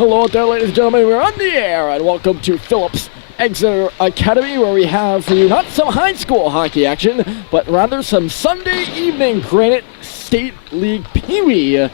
Hello out there, ladies and gentlemen. We're on the air, and welcome to Phillips Exeter Academy, where we have for you not some high school hockey action, but rather some Sunday evening Granite State League Pee-wee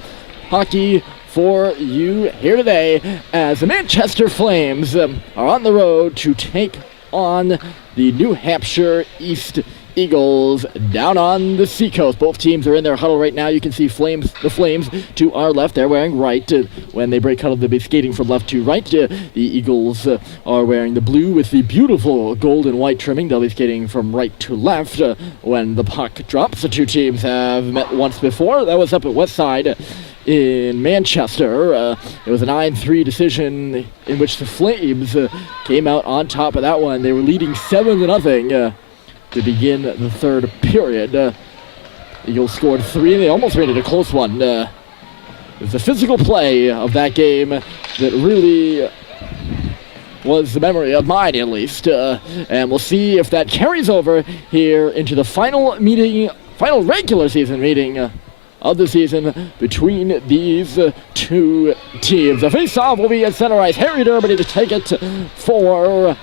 hockey for you here today, as the Manchester Flames are on the road to take on the New Hampshire East Eagles down on the seacoast. Both teams are in their huddle right now. You can see the Flames to our left. They're wearing right. When they break huddle, they'll be skating from left to right. The Eagles are wearing the blue with the beautiful gold and white trimming. They'll be skating from right to left when the puck drops. The two teams have met once before. That was up at Westside in Manchester. It was a 9-3 decision in which the Flames came out on top of that one. They were leading 7-0 to begin the third period. Eagles scored 3, and they almost made it a close one. It was the physical play of that game that really was the memory of mine, at least. And we'll see if that carries over here into the final regular season meeting of the season between these two teams. The face-off will be at center ice. Harry Dermody to take it for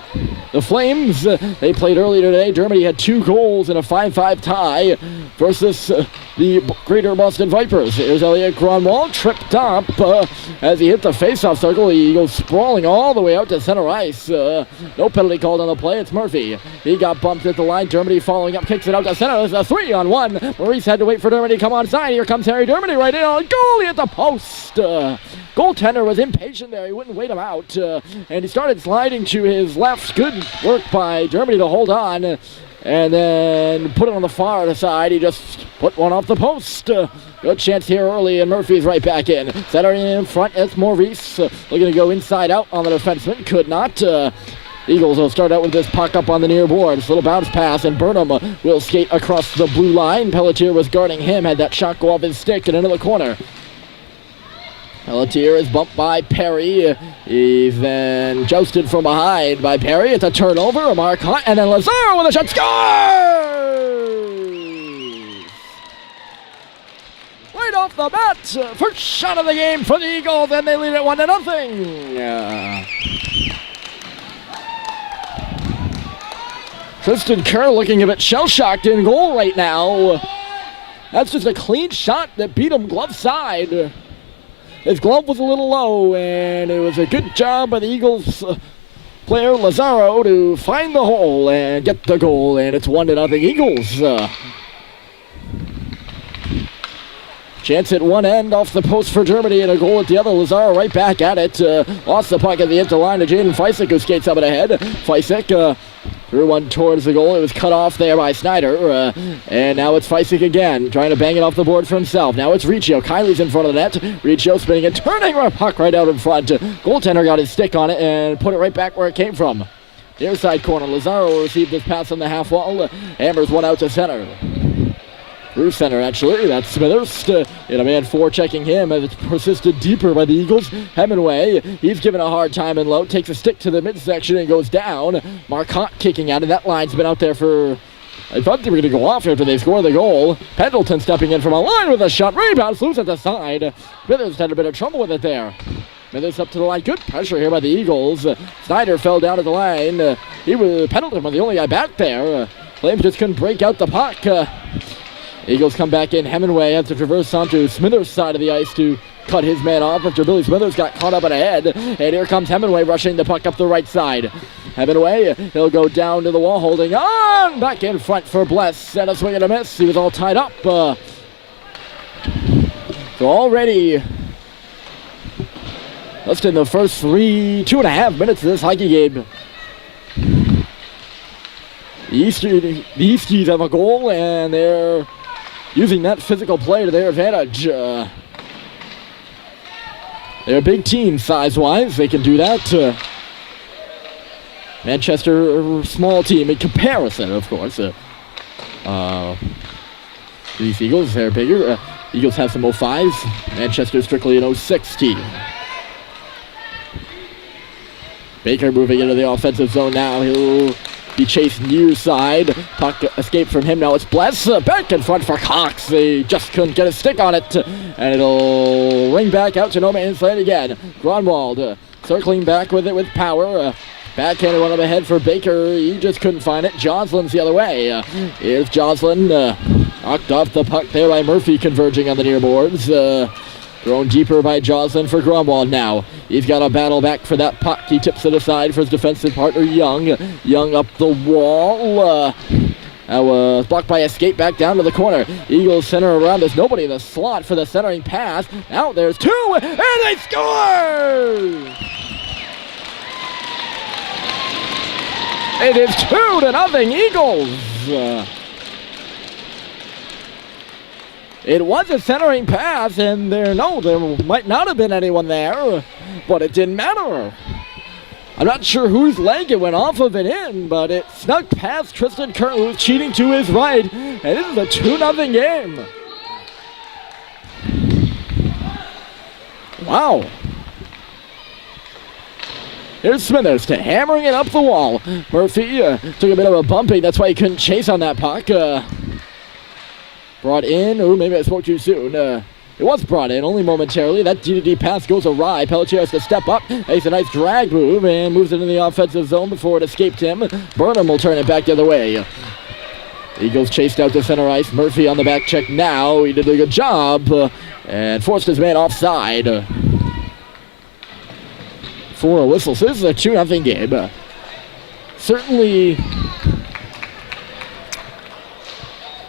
the Flames. They played earlier today. Dermody had 2 goals in a 5-5 tie versus the Greater Boston Vipers. Here's Elliot Grunwald, tripped up as he hit the face-off circle. He goes sprawling all the way out to center ice. No penalty called on the play. It's Murphy. He got bumped at the line. Dermody following up, kicks it out to center. It's a 3-on-1. Maurice had to wait for Dermody to come onside. Here comes Harry Dermody right in on goal. He hit the post. Goaltender was impatient there. He wouldn't wait him out. And he started sliding to his left. Good work by Dermody to hold on. And then put it on the far side. He just put one off the post. Good chance here early, and Murphy's right back in. Center in front, it's Maurice. Looking to go inside out on the defenseman. Could not. Eagles will start out with this puck up on the near boards. Little bounce pass, and Burnham will skate across the blue line. Pelletier was guarding him, had that shot go off his stick and into the corner. Pelletier is bumped by Perry. He's then jousted from behind by Perry. It's a turnover, a mark hot, and then Lazaro with a shot. Scores! Right off the bat, first shot of the game for the Eagles, and they lead it 1-0. Tristan Kerr looking a bit shell-shocked in goal right now. That's just a clean shot that beat him glove side. His glove was a little low, and it was a good job by the Eagles player Lazaro to find the hole and get the goal, and it's 1-0 Eagles. Chance at one end off the post for Germany, and a goal at the other. Lazaro right back at it. Lost the puck at the empty line to Jaden Feisick, who skates up and ahead. Feisick threw one towards the goal. It was cut off there by Snyder. And now it's Feisick again, trying to bang it off the board for himself. Now it's Riccio. Kylie's in front of the net. Riccio spinning and turning a puck right out in front. Goaltender got his stick on it and put it right back where it came from. Near side corner. Lazaro received this pass on the half wall. Hammers one out to center. Through center, actually. That's Smithers. In a man 4 checking him as it's persisted deeper by the Eagles. Hemingway, he's given a hard time and low. Takes a stick to the midsection and goes down. Marcotte kicking out, and that line's been out there for... I thought they were going to go off after they score the goal. Pendleton stepping in from a line with a shot. Rebound, loose at the side. Smithers had a bit of trouble with it there. Smithers up to the line. Good pressure here by the Eagles. Snyder fell down at the line. Pendleton was the only guy back there. Flames just couldn't break out the puck. Eagles come back in. Hemingway has to traverse onto Smithers' side of the ice to cut his man off after Billy Smithers got caught up and ahead. And here comes Hemingway rushing the puck up the right side. Hemingway, he'll go down to the wall holding on. Back in front for Bless. And a swing and a miss. He was all tied up. So already just in the first 2.5 minutes of this hockey game, the Easties have a goal, and they're using that physical play to their advantage. They're a big team size-wise. They can do that. Manchester, a small team in comparison, of course. These Eagles, they're bigger. Eagles have some 05s. Manchester strictly an 06 team. Baker moving into the offensive zone now. He'll be chased near side. Puck escaped from him. Now it's Bless. Back in front for Cox. He just couldn't get a stick on it. And it'll ring back out to no man's land again. Grunwald circling back with it with power. Backhanded one up ahead for Baker. He just couldn't find it. Joslin's the other way. Here's Joslin. Knocked off the puck there by Murphy, converging on the near boards. Thrown deeper by Joslin for Grunwald now. He's got a battle back for that puck. He tips it aside for his defensive partner, Young. Young up the wall. That was blocked by Escape back down to the corner. Eagles center around. There's nobody in the slot for the centering pass. Now there's two, and they score! It is 2-0 Eagles. It was a centering pass, and there might not have been anyone there, but it didn't matter. I'm not sure whose leg it went off of and in, but it snuck past Tristan Kerr, who was cheating to his right, and this is a 2-0 game. Wow. Here's Smithers to hammering it up the wall. Murphy took a bit of a bumping. That's why he couldn't chase on that puck. Brought in. Oh, maybe I spoke too soon. It was brought in, only momentarily. That D-to-D pass goes awry. Pelletier has to step up. Makes a nice drag move and moves it in the offensive zone before it escaped him. Burnham will turn it back the other way. Eagles chased out to center ice. Murphy on the back check now. He did a good job and forced his man offside. For a whistle. So this is a 2-0 game. Certainly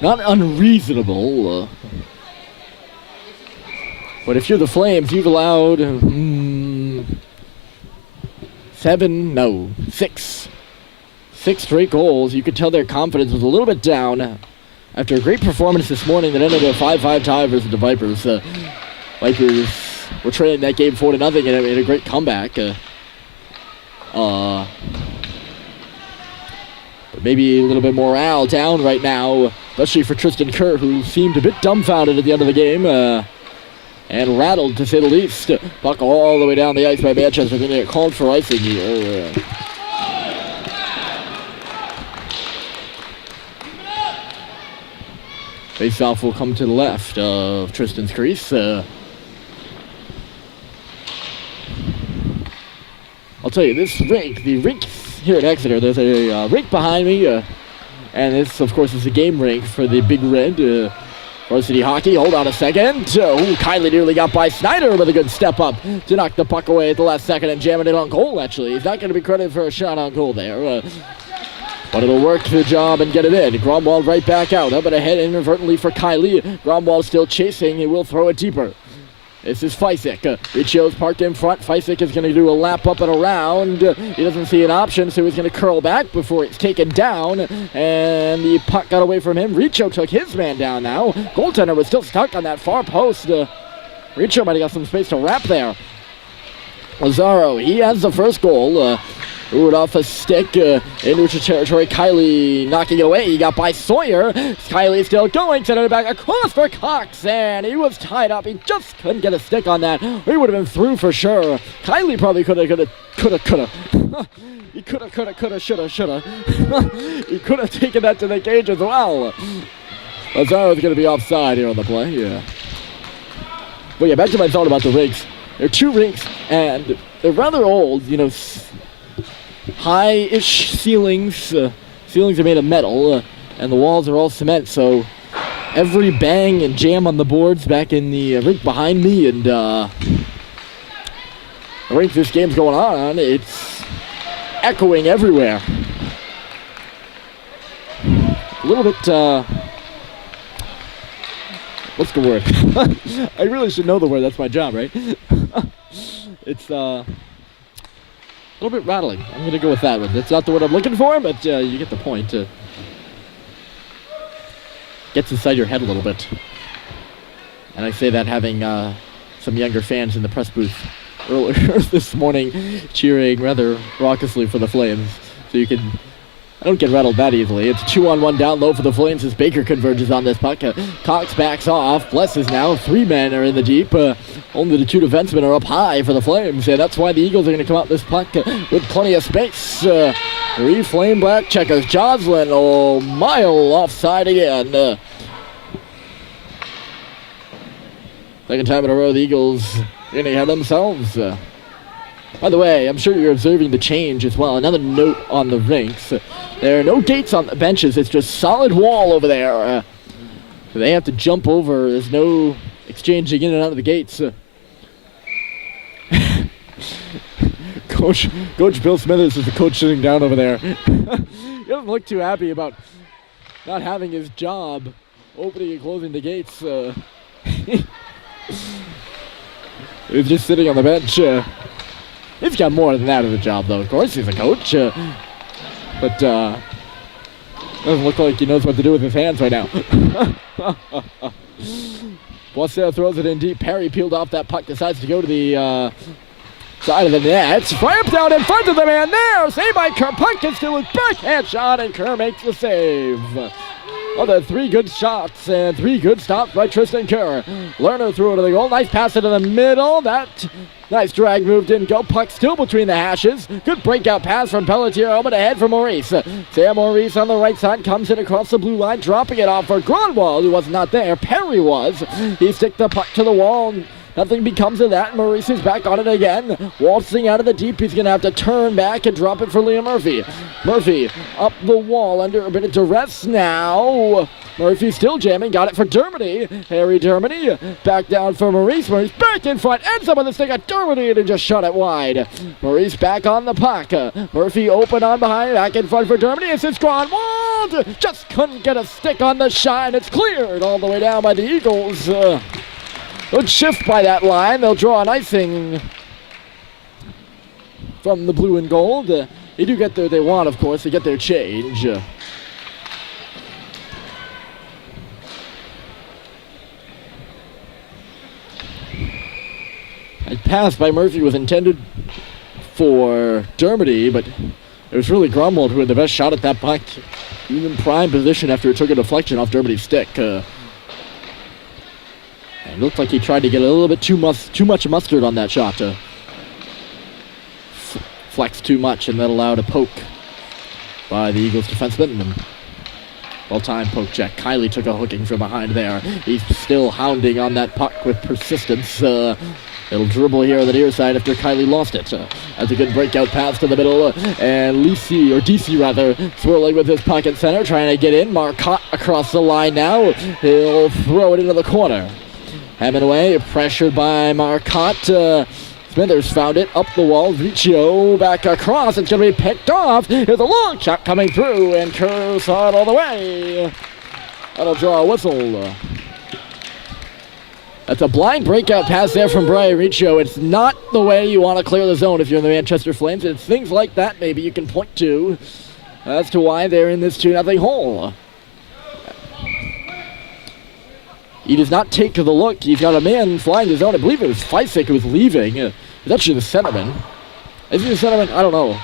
not unreasonable. But if you're the Flames, you've allowed six straight goals. You could tell their confidence was a little bit down after a great performance this morning that ended a 5-5 tie versus the Vipers. Vipers were trailing that game 4-0 and made a great comeback. But maybe a little bit morale down right now, especially for Tristan Kerr, who seemed a bit dumbfounded at the end of the game and rattled, to say the least. Puck all the way down the ice by Manchester. Going to get called for icing here. Face-off will come to the left of Tristan's crease. I'll tell you, this rink, the rink here at Exeter, there's a rink behind me, and this, of course, is a game rink for the Big Red varsity hockey. Hold on a second. Kylie nearly got by Snyder with a good step up to knock the puck away at the last second and jamming it on goal, actually. He's not going to be credited for a shot on goal there. But it'll work the job and get it in. Gromwald right back out. Up and ahead inadvertently for Kylie. Gromwald still chasing. He will throw it deeper. This is Fysick. Ricciot's parked in front. Fysick is going to do a lap up and around. He doesn't see an option, so he's going to curl back before it's taken down. And the puck got away from him. Riccio took his man down now. Goaltender was still stuck on that far post. Riccio might have got some space to wrap there. Lazaro, he has the first goal. Threw it off a stick in neutral territory. Kylie knocking it away. He got by Sawyer. Kylie still going. Sending it back across for Cox. And he was tied up. He just couldn't get a stick on that. He would have been through for sure. Kylie probably could have. He could have, shoulda. He could have taken that to the cage as well. Lazaro's going to be offside here on the play. Yeah. But yeah, back to my thought about the rinks. There are two rinks, and they're rather old, high-ish ceilings. Ceilings are made of metal, and the walls are all cement, so every bang and jam on the boards back in the rink behind me, and the rink this game's going on, it's echoing everywhere. A little bit, what's the word? I really should know the word, that's my job, right? It's, a little bit rattling. I'm going to go with that one. That's not the word I'm looking for, but you get the point. Gets inside your head a little bit. And I say that having some younger fans in the press booth earlier this morning cheering rather raucously for the Flames. So you can... I don't get rattled that easily. It's 2-on-1 down low for the Flames as Baker converges on this puck. Cox backs off. Blesses now. 3 men are in the deep. Only the 2 defensemen are up high for the Flames. And that's why the Eagles are going to come out this puck with plenty of space. Three flame black checkers. Joslin, a mile offside again. Second time in a row, the Eagles getting ahead of themselves. By the way, I'm sure you're observing the change as well. Another note on the rinks. There are no gates on the benches. It's just solid wall over there. So they have to jump over. There's no exchanging in and out of the gates. Coach Bill Smithers is the coach sitting down over there. He doesn't look too happy about not having his job opening and closing the gates. He's just sitting on the bench. He's got more than that as a job, though. Of course, he's a coach. But doesn't look like he knows what to do with his hands right now. Boissel throws it in deep. Perry peeled off that puck, decides to go to the side of the net. Slammed down in front of the man there. Saved by Kerr. Puck gets to his backhand shot, and Kerr makes the save. Other three good shots and three good stops by Tristan Kerr. Lerner threw it to the goal. Nice pass into the middle. That nice drag move didn't go. Puck still between the hashes. Good breakout pass from Pelletier. Open ahead for Maurice. Sam Maurice on the right side comes in across the blue line, dropping it off for Grunwald, who was not there. Perry was. He sticked the puck to the wall. Nothing becomes of that. Maurice is back on it again. Waltzing out of the deep. He's going to have to turn back and drop it for Liam Murphy. Murphy up the wall under a bit of duress now. Murphy still jamming. Got it for Dermody. Harry Dermody back down for Maurice. Maurice back in front. Ends up with the stick of Dermody and just shot it wide. Maurice back on the puck. Murphy open on behind. Back in front for Dermody. It's Grunwald. Just couldn't get a stick on the shot. It's cleared all the way down by the Eagles. Good shift by that line. They'll draw an icing from the blue and gold. They do get their they want, of course. They get their change. A pass by Murphy was intended for Dermody, but it was really Grunwald who had the best shot at that puck. Even in prime position after it took a deflection off Dermody's stick. It looked like he tried to get a little bit too much mustard on that shot to flex too much, and that allowed a poke by the Eagles defenseman. Well-timed poke check. Kiley took a hooking from behind there. He's still hounding on that puck with persistence. It'll dribble here on the near side after Kiley lost it. That's a good breakout pass to the middle. And DC rather, swirling with his puck at center, trying to get in. Marcotte across the line now. He'll throw it into the corner. Hemingway pressured by Marcotte. Smithers found it up the wall. Riccio back across. It's going to be picked off. Here's a long shot coming through, and Kerr saw it all the way. That'll draw a whistle. That's a blind breakout pass there from Brian Riccio. It's not the way you want to clear the zone if you're in the Manchester Flames. It's things like that maybe you can point to as to why they're in this 2-0 hole. He does not take to the look. He's got a man flying his own. I believe it was Feisik who was leaving. It's actually the centerman. Is he the centerman? I don't know.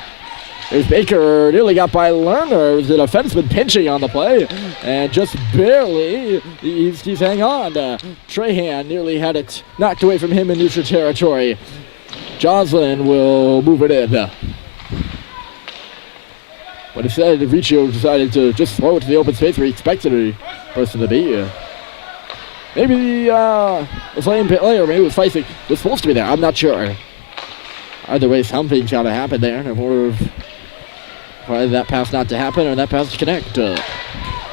There's Baker, nearly got by Lerner. It was the defenseman pinching on the play. And just barely, he's hanging on. Trahan nearly had it knocked away from him in neutral territory. Joslin will move it in. But instead, Riccio decided to just throw it to the open space where he expected a person to be. Maybe the Flame player, maybe it was Feisik, was supposed to be there. I'm not sure. Either way, something's got to happen there in order for that pass not to happen or that pass to connect. They'll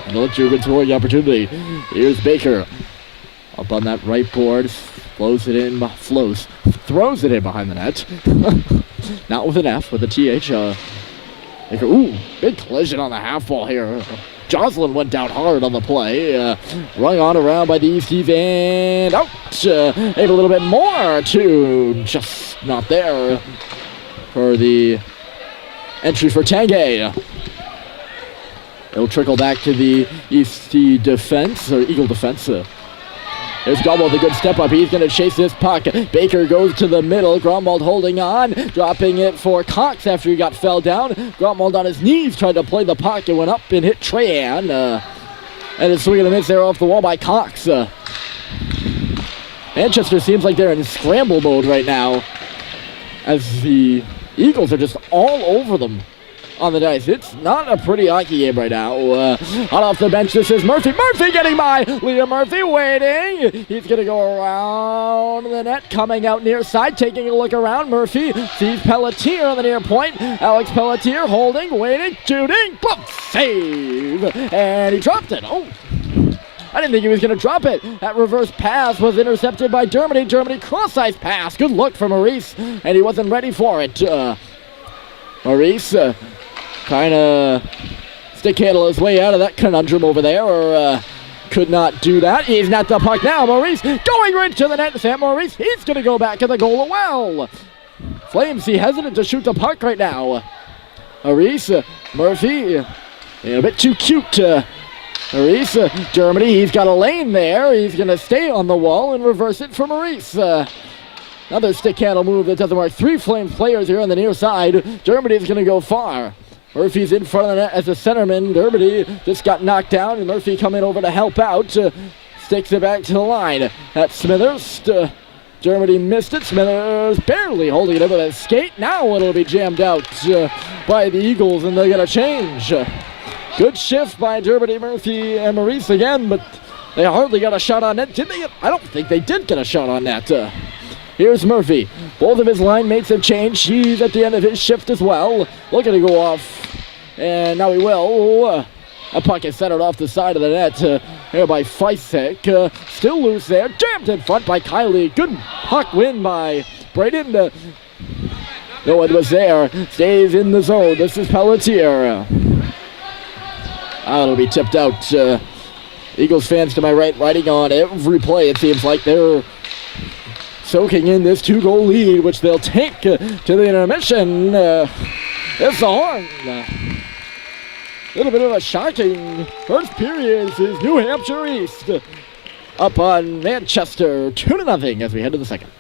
let you a good scoring opportunity. Here's Baker. Up on that right board. Throws it in behind the net. Not with an F, with a TH. Baker, ooh, big collision on the half wall here. Joslin went down hard on the play. Rung on around by the Easties and out. Maybe a little bit more to just not there for the entry for Tanguay. It'll trickle back to the Eastie defense, or Eagle defense. There's Grunwald, a good step up. He's going to chase this puck. Baker goes to the middle. Grunwald holding on, dropping it for Cox after he got fell down. Grunwald on his knees tried to play the puck. It went up and hit Trahan. And it's swinging a miss there off the wall by Cox. Manchester seems like they're in scramble mode right now, as the Eagles are just all over them. on the dice. It's not a pretty hockey game right now. Out off the bench, this is Murphy. Murphy getting by. Liam Murphy waiting. He's going to go around the net, coming out near side, taking a look around. Murphy sees Pelletier on the near point. Alex Pelletier holding, waiting, shooting. Boom! Save! And he dropped it. Oh! I didn't think he was going to drop it. That reverse pass was intercepted by Germany. Germany cross-ice pass. Good look for Maurice, and he wasn't ready for it. Maurice kind of stick-handle his way out of that conundrum over there, or could not do that. He's not the puck now. Maurice going right to the net. Sam Maurice, he's going to go back to the goal as well. Flames, he hesitant to shoot the puck right now. Maurice, Murphy, a bit too cute. Maurice, Germany, he's got a lane there. He's going to stay on the wall and reverse it for Maurice. Another stick handle move that doesn't work. 3 Flames players here on the near side. Germany's going to go far. Murphy's in front of the net as a centerman. Germany just got knocked down, and Murphy coming over to help out. Sticks it back to the line. That's Smithers. Germany missed it. Smithers barely holding it over that skate. Now it'll be jammed out by the Eagles, and they're going to change. Good shift by Germany, Murphy, and Maurice again, but they hardly got a shot on net. Did they? I don't think they did get a shot on net. Here's Murphy. Both of his line mates have changed. He's at the end of his shift as well. Looking to go off, and now he will. A puck is centered off the side of the net here by Feisek. Still loose there. Jammed in front by Kylie. Good puck win by Braden. No one was there. Stays in the zone. This is Pelletier. It'll be tipped out. Eagles fans to my right, riding on every play. It seems like they're soaking in this 2-goal lead, which they'll take to the intermission. It's the horn. A little bit of a shocking first period. This is New Hampshire East up on Manchester 2-0 as we head to the second.